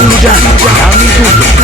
burudani na midundo.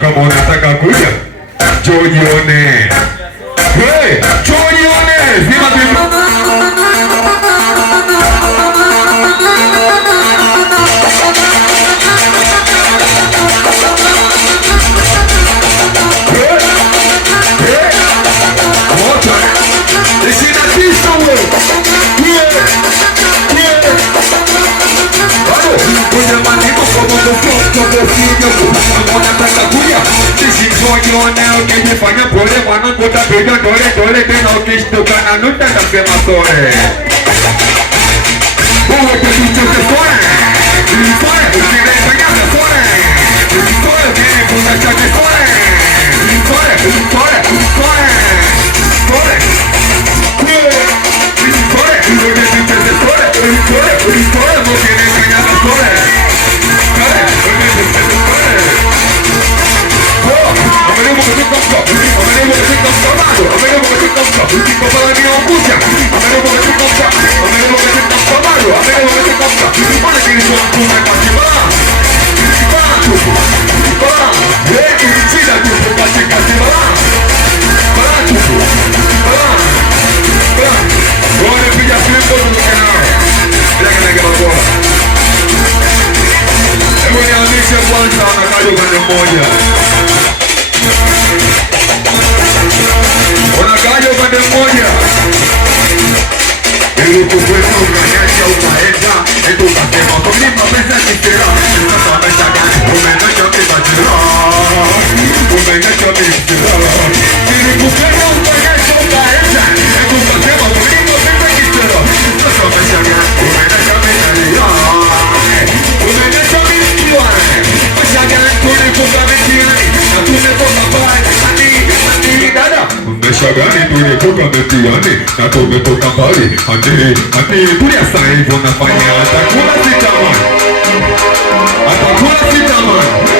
Kama unataka kuja Jojione. Hey, Jojione. Sima bibi. Ukijifanya pole mwanangu utapiga dole tena ukishtuka na nuta tasema sore. Uwe tukichoke sore. Sore, ukifanya sore. Sore, kini kuna chake sore. Sore. Sore. Sore, uwe tukichoke sore. Sore, ukifanya sore. Unakaja upande mmoja ili kukwenda ukanyesha ukaenda eti ukasema kulima pesa kisera. Sasa wamesha gani umeendesha kibajira, umeendesha kisera. Ili kukwenda ukanyesha ukaenda eti ukasema kulima pesa kisera. Sasa wamesha gani umeendesha kisera, umeendesha kisera. Mesha gani tulikuwa mitiani na tumetoka mbali. Mesha gani tulikuwa mitiani na tumetoka mbali. Hadi kulia sasa hivi unafanya atakula sitamani. Atakula sitamani.